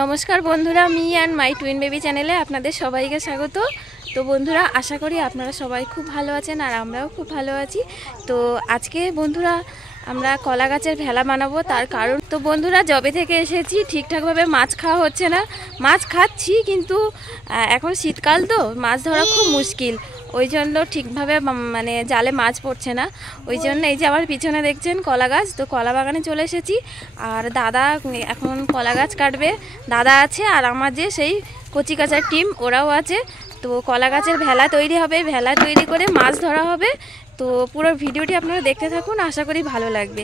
নমস্কার বন্ধুরা, me and my twin baby চ্যানেলে আপনাদের সবাইকে স্বাগত। তো বন্ধুরা, আশা করি আপনারা সবাই খুব ভালো আছেন আর আমরাও খুব ভালো আছি। তো আজকে বন্ধুরা আমরা কলা গাছের ভেলা বানাবো। তার কারণ তো বন্ধুরা, জবে থেকে এসেছি ঠিকঠাকভাবে মাছ খাওয়া হচ্ছে না। মাছ খাচ্ছি কিন্তু এখন শীতকাল তো মাছ ধরা খুব মুশকিল, ওই জন্য ঠিকভাবে মানে জালে মাছ পড়ছে না। ওই জন্য এই যে আমার পিছনে দেখছেন কলা গাছ, তো কলা বাগানে চলে এসেছি। আর দাদা এখন কলা গাছ কাটবে, দাদা আছে আর আমার যে সেই কচি কাচার টিম ওরাও আছে। তো কলা গাছের ভেলা তৈরি হবে, ভেলা তৈরি করে মাছ ধরা হবে। তো পুরো ভিডিওটি আপনারা দেখতে থাকুন, আশা করি ভালো লাগবে।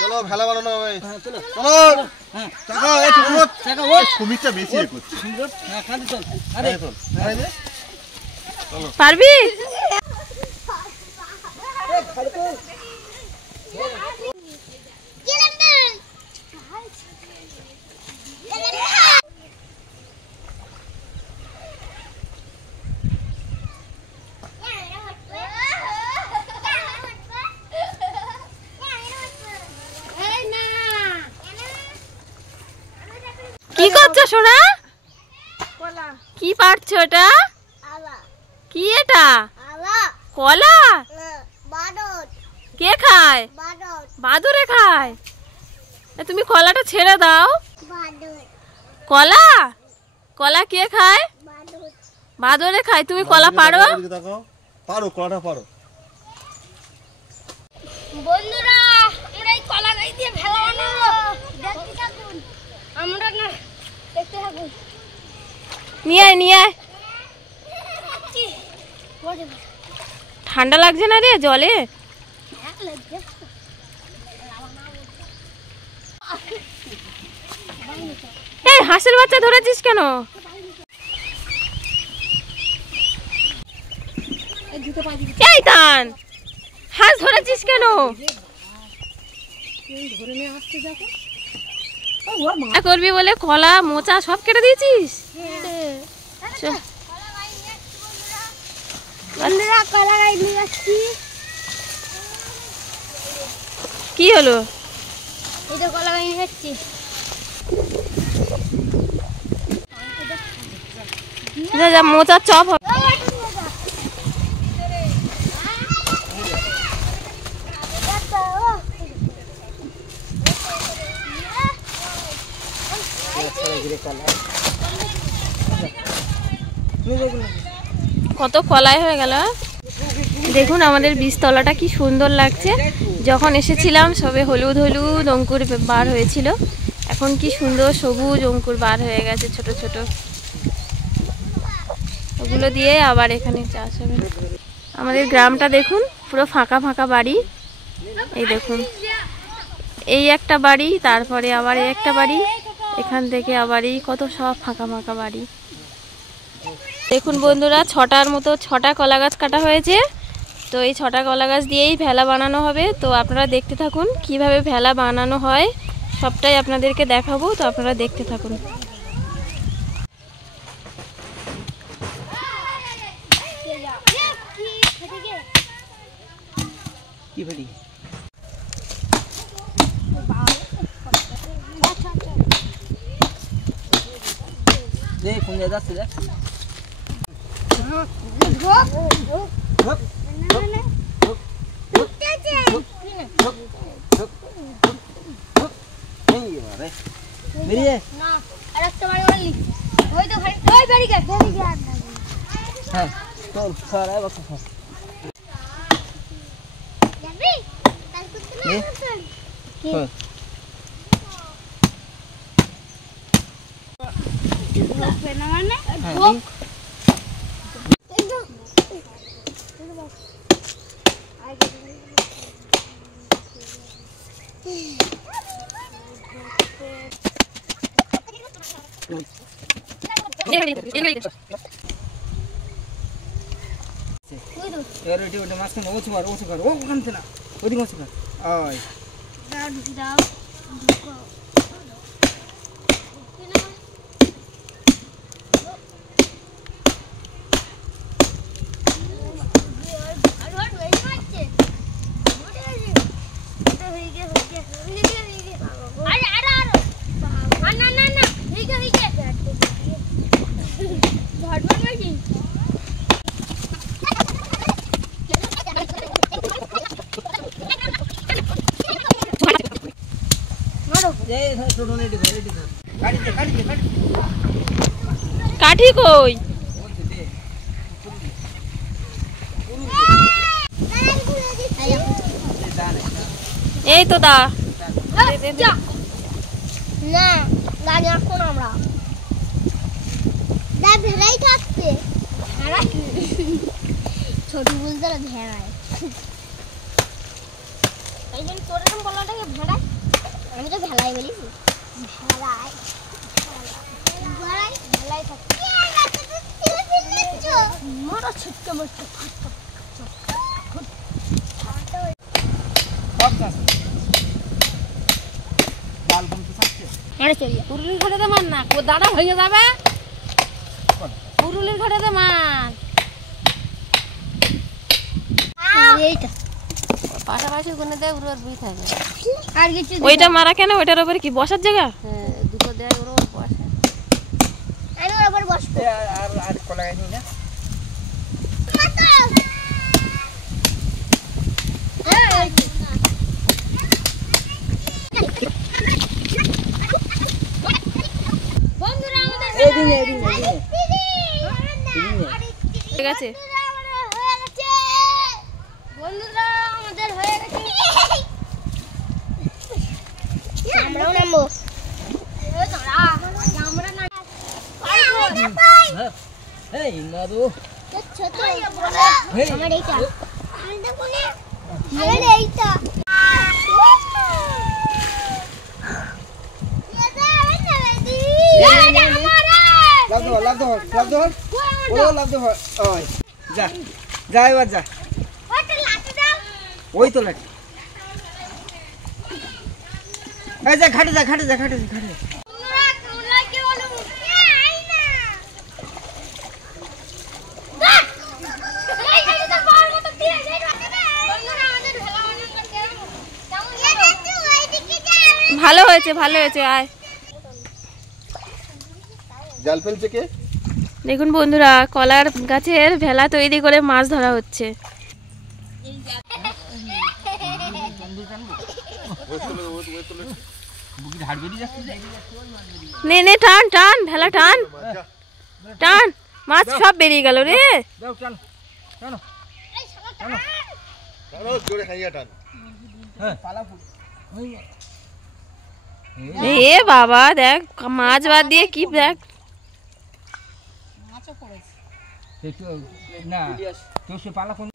চলো ভেলা বানানো হবে। চলো চাকা এই চাকা ও কুমিরটা বেশি করছে। হ্যাঁ খালি চল। আরে চল চলো পারবি? কি করছো সোনা? কি পারছো এটা? কি এটা? কলা? কে খায়? বাদুরে খায়। তুমি কলাটা ছেড়ে দাও। কলা কলা কে খায়? বাদুরে খায়। তুমি কলা পারো? পারো, কলাটা পারো। বন্ধুরা, আমরা এই কলা গাছ দিয়ে ভেলা বানাবো, দেখতে থাকুন। আমরা না দেখতে থাকুন। নিয়ে আয় নিয়ে আয়। ঠান্ডা লাগছে না রে জলে? এই হাঁসের বাচ্চা ধরেছিস কেন? এই তান হাঁস ধরেছিস কেন? করবি বলে কলা মোচা সব কেটে দিয়েছিস? কি হলো? মোচার চপ হবে। কত কলাই হয়ে গেল। দেখুন আমাদের বীজতলাটা কি সুন্দর লাগছে। যখন এসেছিলাম সবে হলুদ হলুদ অঙ্কুর বার হয়েছিল, এখন কি সুন্দর সবুজ অঙ্কুর বার হয়ে গেছে ছোট ছোট। ওগুলো দিয়ে আবার এখানে চাষ হবে। আমাদের গ্রামটা দেখুন, পুরো ফাঁকা ফাঁকা বাড়ি। এই দেখুন, এই একটা বাড়ি, তারপরে আবার এই একটা বাড়ি, এখান থেকে আবার এই কত সব ফাঁকা ফাঁকা বাড়ি। দেখুন বন্ধুরা, 6টার মতো 6টা কলা গাছ কাটা হয়েছে। তো এই 6টা কলা গাছ দিয়েই ভেলা বানানো হবে। তো আপনারা দেখতে থাকুন কিভাবে ভেলা বানানো হয়, সবটাই আপনাদেরকে দেখাবো। তো আপনারা দেখতে থাকুন। কি ভাই দে কোন জায়গা যাচ্ছে দেখ। হ্যাঁ চল খারাপ মাঝখানে ওছু কর ওখান থেকে না ওদিকে ওছু কর। কাঠি কই? এই তো দা। না গাড়ি এখন আমরা ভেড়াই থাকছে ছোট বলতে ভেড়ায় এই জন্য তোর এরকম বলাটাকে ভেড়ায় আমি তো ভেলাই বলিস ভেড়ায় ভেড়াই ভেলাই থাকছে মারা ছিটকে মারছে পুরুলির ঘাটেতে মান না ও দাঁড়া হয়ে যাবে পুরুলির ঘাটেতে মান এইটা পাশাপাশি ওখানে দেয় ওর বুঝ থাকে আর কিছু ওইটা মারা কেন? ওইটার উপরে কি বসার জায়গা? হ্যাঁ দুটো দেয় ওর বসে আমি ওর উপর বসবো আর কলা গাছ নিই না বন্ধুরা আমাদের ঠিক আছে। বন্ধুরা আমাদের হয়ে গেছে আমরাও নামবো আমরা না এই নাদু ছোট এই আমার এইটা আমার এইটা লাভ দো ও লাভ দো ওই যা যা এবার যা ওই তো লাঠি এই যা ঘাটে যা ঘাটে যা ঘাটে যা ঘাটে ভালো হয়েছে, ভালো হয়েছে। আয় জাল ফেলছে কে? দেখুন বন্ধুরা, কলার গাছের ভেলা তৈরি করে মাছ ধরা হচ্ছে। নে নে টান টান, ভেলা টান টান, মাছ সব বেরিয়ে গেল রে। যাও চল চলো টানো, জোরে খাইয়া টান। হ্যাঁ পালাপুর এ বাবা দেখ, মাছ বাদ দিয়ে কি দেখ। না তো সে পালা কোন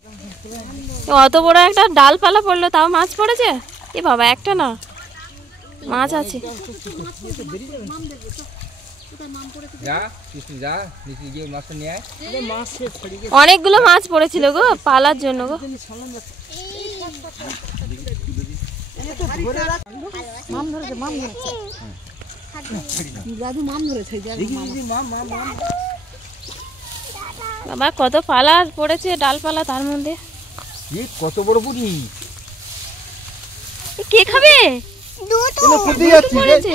অত বড় একটা ডালপালা পড়লো, তাও মাছ পড়েছে। এ বাবা, একটা না, মাছ আছে। যা তুই যা নিচে গিয়ে মাছটা নিয়ে আয় মাছ ছড়ি গিয়ে অনেকগুলো মাছ পড়েছিল গো পালার জন্য গো। বাবা কত পালা পড়েছে, ডালপালা তার মধ্যে। কত বড় বুড়ি কে খাবে? যাচ্ছি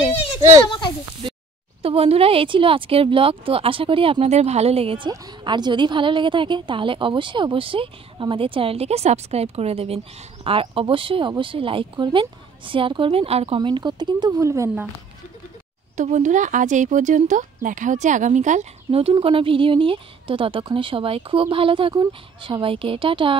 তো বন্ধুরা, এই ছিল আজকের ব্লগ। তো আশা করি আপনাদের ভালো লেগেছে। আর যদি ভালো লেগে থাকে তাহলে অবশ্যই অবশ্যই আমাদের চ্যানেলটিকে সাবস্ক্রাইব করে দেবেন। আর অবশ্যই অবশ্যই লাইক করবেন, শেয়ার করবেন আর কমেন্ট করতে কিন্তু ভুলবেন না। তো বন্ধুরা, আজ এই পর্যন্ত। দেখা হচ্ছে আগামীকাল নতুন কোনো ভিডিও নিয়ে। তো ততক্ষণে সবাই খুব ভালো থাকুন। সবাইকে টাটা।